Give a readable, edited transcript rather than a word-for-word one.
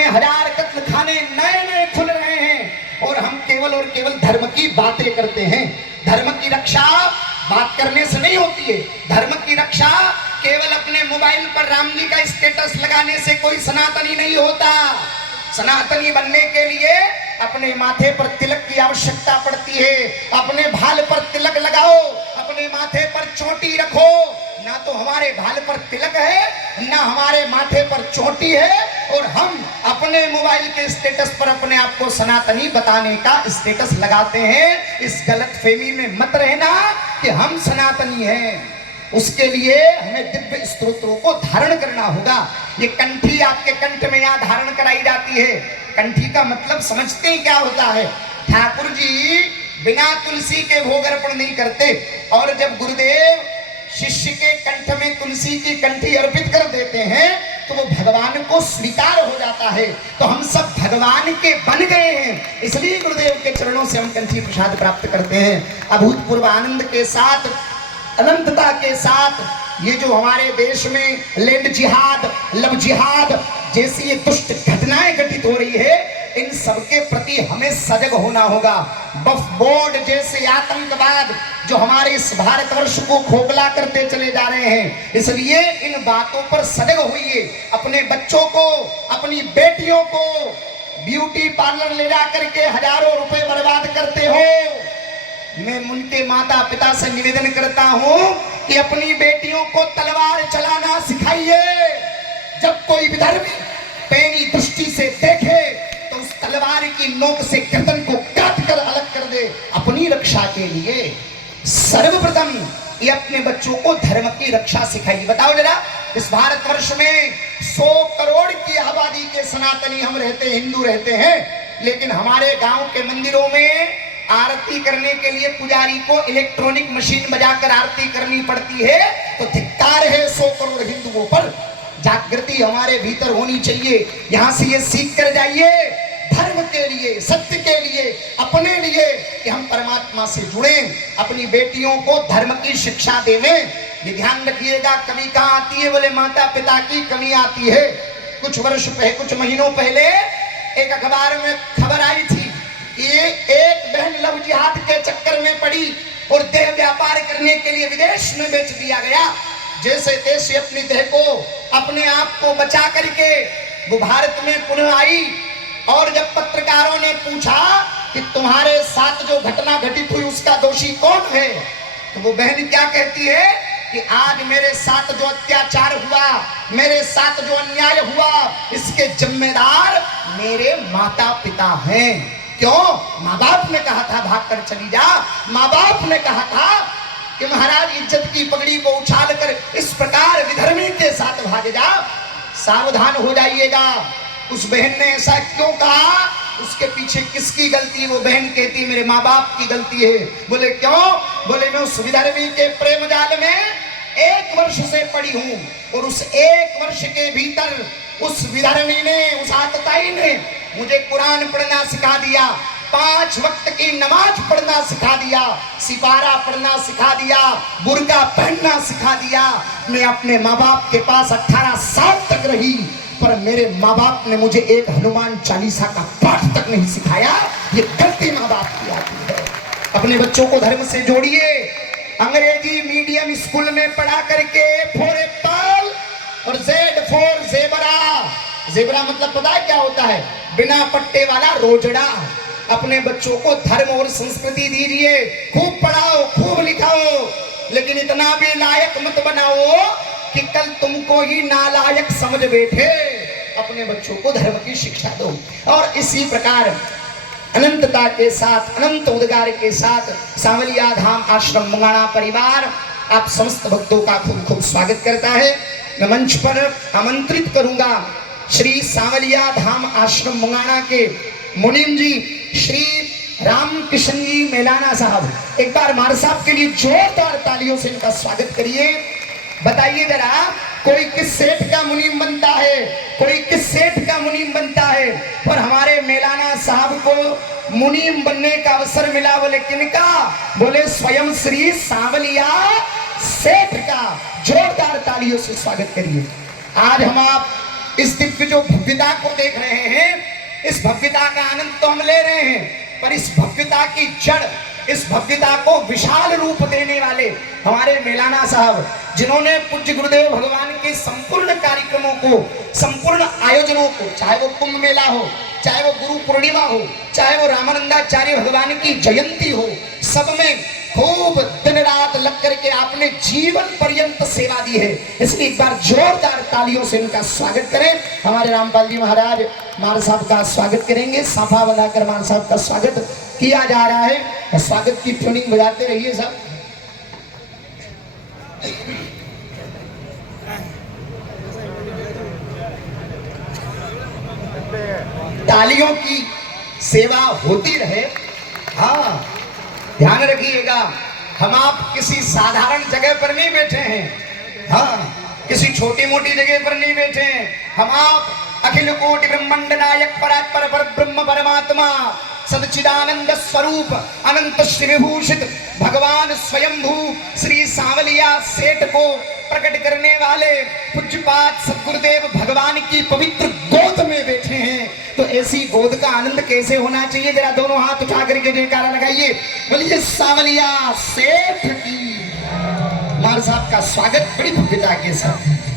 में 1000 कत्ल खाने नए नए खुल रहे हैं और हम केवल और केवल धर्म की बातें करते हैं। धर्म की रक्षा बात करने से नहीं होती है। धर्म की रक्षा केवल अपने मोबाइल पर राम जी का स्टेटस लगाने से कोई सनातनी नहीं होता। सनातनी बनने के लिए अपने माथे पर तिलक की आवश्यकता पड़ती है। अपने भाल पर तिलक लगाओ, अपने माथे पर चोटी रखो। ना तो हमारे भाल पर तिलक है, ना हमारे माथे पर चोटी है, और हम अपने मोबाइल के स्टेटस पर अपने आप को सनातनी बताने का स्टेटस लगाते हैं। इस गलतफहमी में मत रहना कि हम सनातनी हैं। उसके लिए हमें दिव्य स्तोत्रों को धारण करना होगा। ये कंठी आपके कंठ में यहाँ धारण कराई जाती है। कंठी का मतलब समझते हैं क्या होता है? ठाकुर जी बिना तुलसी के भोग अर्पण नहीं करते, और जब गुरुदेव शिष्य के कंठ में तुलसी की कंठी अर्पित कर देते हैं तो वो भगवान को स्वीकार हो जाता है। तो हम सब भगवान के बन गए हैं, इसलिए गुरुदेव के चरणों से हम कंठी प्रसाद प्राप्त करते हैं। अभूतपूर्व आनंद के साथ, अनंतता के साथ ये जो हमारे देश में लैंड जिहाद, लव जिहाद जैसी ये दुष्ट घटनाएं घटित हो रही है, इन सबके प्रति हमें सजग होना होगा। बफ बोर्ड जैसे आतंकवाद जो हमारे इस भारतवर्ष को खोखला करते चले जा रहे हैं, इसलिए इन बातों पर सजग होइए। अपने बच्चों को, अपनी बेटियों को ब्यूटी पार्लर ले जा करके हजारों रुपए बर्बाद करते हो। मैं उनके माता पिता से निवेदन करता हूं कि अपनी बेटियों को तलवार चलाना सिखाइए। जब कोई विधर्मी पैनी दृष्टि से देखे तो उस तलवार की नोक से गर्दन को काट कर अलग कर दे। अपनी रक्षा के लिए सर्वप्रथम ये अपने बच्चों को धर्म की रक्षा सिखाइए। बताओ जरा, इस भारतवर्ष में 100 करोड़ की आबादी के सनातनी हम रहते हैं, हिंदू रहते हैं, लेकिन हमारे गांव के मंदिरों में आरती करने के लिए पुजारी को इलेक्ट्रॉनिक मशीन बजाकर आरती करनी पड़ती है। तो धिक्कार है 100 करोड़ हिंदुओं पर। जागृति हमारे भीतर होनी चाहिए। यहां से ये सीख कर जाइए धर्म के लिए, सत्य के लिए, अपने लिए कि हम परमात्मा से जुड़े, अपनी बेटियों को धर्म की शिक्षा देवें। ये ध्यान रखिएगा, कमी कहां आती है? बोले माता पिता की कमी आती है। कुछ वर्ष पहले, कुछ महीनों पहले एक अखबार में खबर आई थी कि एक बहन लव जिहाद के चक्कर में पड़ी और देह व्यापार करने के लिए विदेश में बेच दिया गया। जैसे तैसे अपनी देह को, अपने आप को बचा करके वो भारत में पुनः आई, और जब पत्रकारों ने पूछा कि तुम्हारे साथ जो घटना घटित हुई उसका दोषी कौन है, तो वो बहन क्या कहती है कि आज मेरे साथ जो अत्याचार हुआ, मेरे साथ जो अन्याय हुआ, इसके जिम्मेदार मेरे माता पिता हैं। क्यों? माँ बाप ने कहा था भाग कर चली जा। माँ बाप ने कहा था कि महाराज इज्जत की पगड़ी को उछाल कर इस प्रकार विधर्मी के साथ भाग जा। सावधान हो जाइएगा। उस बहन ने ऐसा क्यों कहा? उसके पीछे किसकी गलती? वो बहन कहती मेरे माँ बाप की गलती है। बोले क्यों? बोले मैं उस विधर्मी के प्रेम जाल में 1 वर्ष से पड़ी हूं, और उस 1 वर्ष के भीतर उस विधर्मी ने, उस आतताई ने मुझे कुरान पढ़ना सिखा दिया, 5 वक्त की नमाज पढ़ना सिखा दिया, सिपारा पढ़ना सिखा दिया, बुर्का पहनना सिखा दिया। मैं अपने माँ बाप के पास 18 साल तक रही, पर मेरे माँ बाप ने मुझे एक हनुमान चालीसा का पाठ तक नहीं सिखाया। ये गलती माँ बाप की आती है। अपने बच्चों को धर्म से जोड़िए। अंग्रेजी मीडियम स्कूल में पढ़ा करके फॉर एप्पल और जेड फॉर जेबरा। जेबरा मतलब पता है क्या होता है? बिना पट्टे वाला रोजड़ा। अपने बच्चों को धर्म और संस्कृति दीजिए। खूब पढ़ाओ, खूब लिखाओ, लेकिन इतना भी लायक मत बनाओ कि कल तुमको ही नालायक समझ बैठे। अपने बच्चों को धर्म की शिक्षा दो। और इसी प्रकार अनंतता के साथ, अनंत उद्गार के साथ सांवलिया धाम आश्रम मुंगाना परिवार आप समस्त भक्तों का खूब खूब स्वागत करता है। मैं मंच पर आमंत्रित करूंगा श्री सांवलिया धाम आश्रम मुंगाना के मुनीम जी श्री रामकिशन जी मेलाना साहब। एक बार मार साहब के लिए जोरदार तालियों से इनका स्वागत करिए। बताइए जरा, कोई किस सेठ का मुनीम बनता है, कोई किस सेठ का मुनीम बनता है, पर हमारे मेलाना साहब को मुनीम बनने का अवसर मिला। बोले किनका? बोले स्वयं श्री सांवलिया सेठ का। जोरदार तालियों से स्वागत करिए। आज हम आप इस दिव्य जो भव्यता को देख रहे हैं, इस भव्यता का आनंद तो हम ले रहे हैं, पर इस भव्यता की जड़, इस भव्यता को विशाल रूप देने वाले हमारे मेलाना साहब, जिन्होंने पूज्य गुरुदेव भगवान के संपूर्ण कार्यक्रमों को, संपूर्ण आयोजनों को, चाहे वो कुंभ मेला हो, चाहे वो गुरु पूर्णिमा हो, चाहे वो रामानंदाचार्य भगवान की जयंती हो, सब में खूब दिन रात लग करके आपने जीवन पर्यंत सेवा दी है। इसलिए एक बार जोरदार तालियों से इनका स्वागत करें। हमारे रामपाल जी महाराज मार साहब का स्वागत करेंगे, साफा बनाकर मार साहब का स्वागत किया जा रहा है। स्वागत की ट्यूनिंग बजाते रहिए सब। तालियों की सेवा होती रहे। हाँ, ध्यान रखिएगा, हम आप किसी साधारण जगह पर नहीं बैठे हैं। हाँ, किसी छोटी मोटी जगह पर नहीं बैठे हैं। हम आप अखिल कोटि ब्रह्मांड नायक परात्पर पर ब्रह्म परमात्मा सच्चिदानंद स्वरूप अनंत श्री विभूषित भगवान स्वयंभू श्री सांवलिया सेठ को प्रकट करने वाले पूज्यपाद सद्गुरुदेव भगवान की पवित्र गोद में बैठे हैं। तो ऐसी गोद का आनंद कैसे होना चाहिए, जरा दोनों हाथ उठा करके जयकारा लगाइए, बोलिए सांवलिया सेठ की। मार साहब का स्वागत बड़ी भव्यता के साथ।